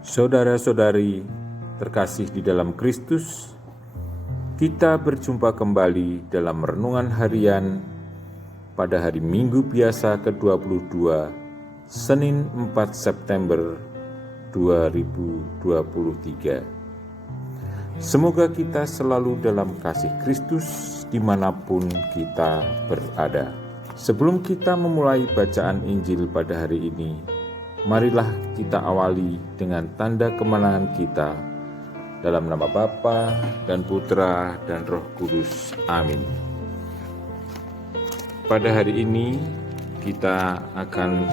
Saudara-saudari terkasih di dalam Kristus, kita berjumpa kembali dalam renungan harian pada hari Minggu biasa ke-22, Senin 4 September 2023. Semoga kita selalu dalam kasih Kristus dimanapun kita berada. Sebelum kita memulai bacaan Injil pada hari ini, marilah kita awali dengan tanda kemenangan kita dalam nama Bapa dan Putra dan Roh Kudus. Amin. Pada hari ini kita akan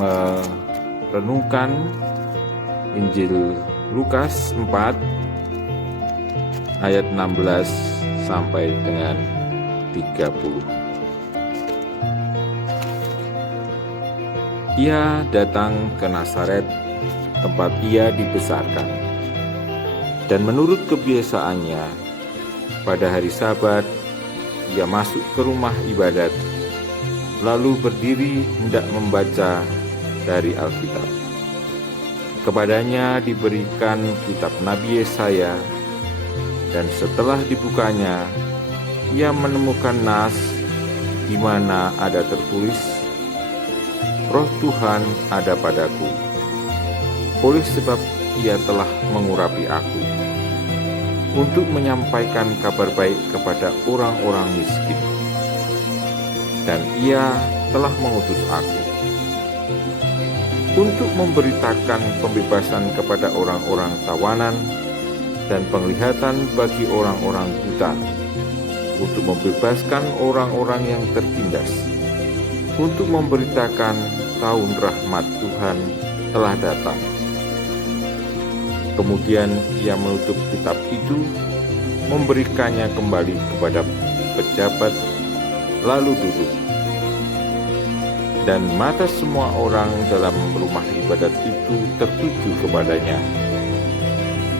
merenungkan Injil Lukas 4 ayat 16 sampai dengan 30. Ia datang ke Nazaret, tempat ia dibesarkan. Dan menurut kebiasaannya, pada hari Sabat, ia masuk ke rumah ibadat, lalu berdiri hendak membaca dari Alkitab. Kepadanya diberikan kitab Nabi Yesaya, dan setelah dibukanya, ia menemukan nas di mana ada tertulis, Roh Tuhan ada padaku, oleh sebab ia telah mengurapi aku, untuk menyampaikan kabar baik kepada orang-orang miskin. Dan ia telah mengutus aku, untuk memberitakan pembebasan kepada orang-orang tawanan, dan penglihatan bagi orang-orang buta, untuk membebaskan orang-orang yang tertindas, untuk memberitakan tahun rahmat Tuhan telah datang. Kemudian ia menutup kitab itu, memberikannya kembali kepada pejabat, lalu duduk. Dan mata semua orang dalam rumah ibadat itu tertuju kepadanya.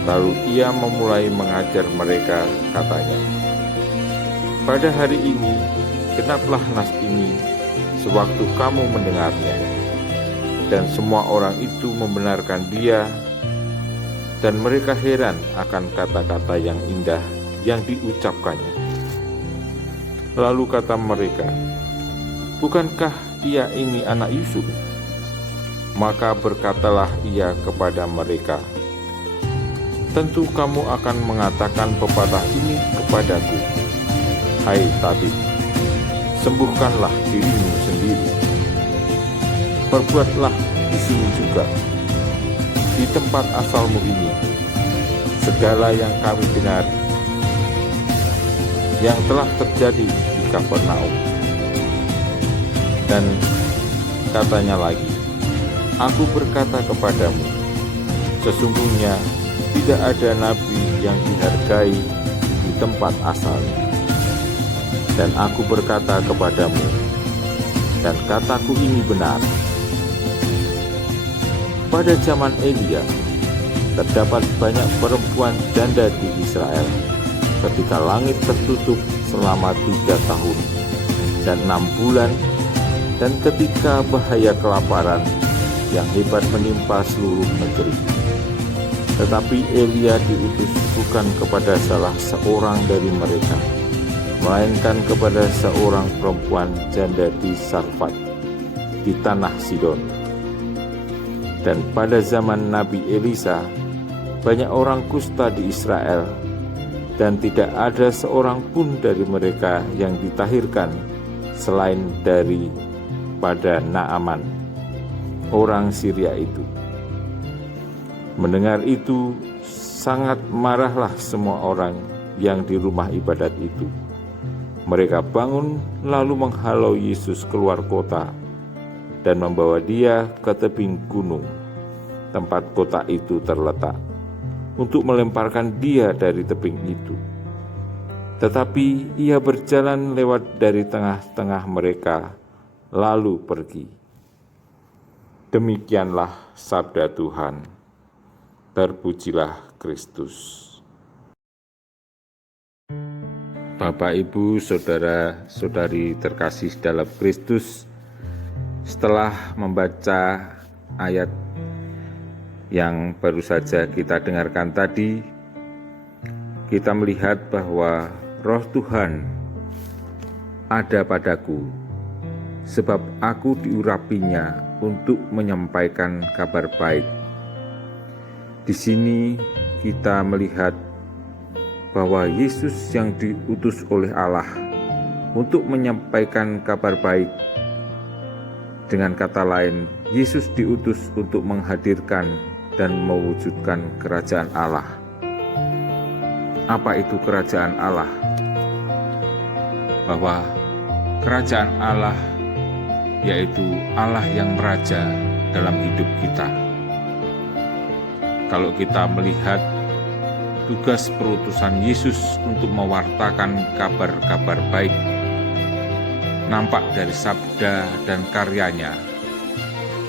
Lalu ia memulai mengajar mereka, katanya, pada hari ini genaplah nas ini sewaktu kamu mendengarnya. Dan semua orang itu membenarkan dia, dan mereka heran akan kata-kata yang indah yang diucapkannya. Lalu kata mereka, bukankah ia ini anak Yusuf? Maka berkatalah ia kepada mereka, tentu kamu akan mengatakan pepatah ini kepadaku, hai tabib, sembuhkanlah dirimu sendiri. Perbuatlah di sini juga, di tempat asalmu ini, segala yang kami dengar, yang telah terjadi di Kapernaum. Dan katanya lagi, aku berkata kepadamu, sesungguhnya tidak ada nabi yang dihargai di tempat asalnya. Dan aku berkata kepadamu, dan kataku ini benar, pada zaman Elia terdapat banyak perempuan janda di Israel, ketika langit tertutup selama 3 tahun dan 6 bulan, dan ketika bahaya kelaparan yang hebat menimpa seluruh negeri. Tetapi Elia diutus bukan kepada salah seorang dari mereka, melainkan kepada seorang perempuan janda di Sarfat, di tanah Sidon. Dan pada zaman Nabi Elisa, banyak orang kusta di Israel, dan tidak ada seorang pun dari mereka yang ditahirkan, selain daripada Naaman, orang Syria itu. Mendengar itu, sangat marahlah semua orang yang di rumah ibadat itu. Mereka bangun lalu menghalau Yesus keluar kota dan membawa dia ke tebing gunung, tempat kota itu terletak, untuk melemparkan dia dari tebing itu. Tetapi ia berjalan lewat dari tengah-tengah mereka, lalu pergi. Demikianlah sabda Tuhan. Terpujilah Kristus. Bapak, Ibu, saudara-saudari terkasih dalam Kristus, setelah membaca ayat yang baru saja kita dengarkan tadi, kita melihat bahwa Roh Tuhan ada padaku, sebab aku diurapinya untuk menyampaikan kabar baik. Di sini kita melihat bahwa Yesus yang diutus oleh Allah untuk menyampaikan kabar baik. Dengan kata lain, Yesus diutus untuk menghadirkan dan mewujudkan kerajaan Allah. Apa itu kerajaan Allah? Bahwa kerajaan Allah yaitu Allah yang meraja dalam hidup kita. Kalau kita melihat tugas perutusan Yesus untuk mewartakan kabar-kabar baik, nampak dari sabda dan karyanya.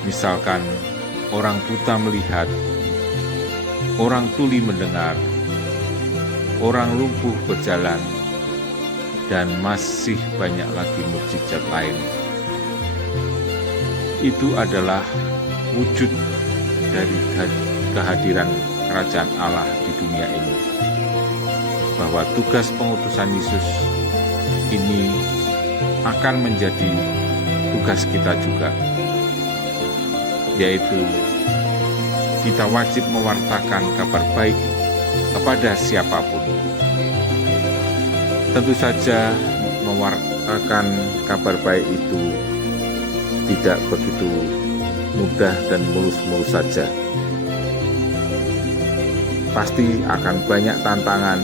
Misalkan orang buta melihat, orang tuli mendengar, orang lumpuh berjalan, dan masih banyak lagi mukjizat lain. Itu adalah wujud dari kehadiran kerajaan Allah di dunia ini. Bahwa tugas pengutusan Yesus ini akan menjadi tugas kita juga, yaitu kita wajib mewartakan kabar baik kepada siapapun. Tentu saja mewartakan kabar baik itu tidak begitu mudah dan mulus-mulus saja. Pasti akan banyak tantangan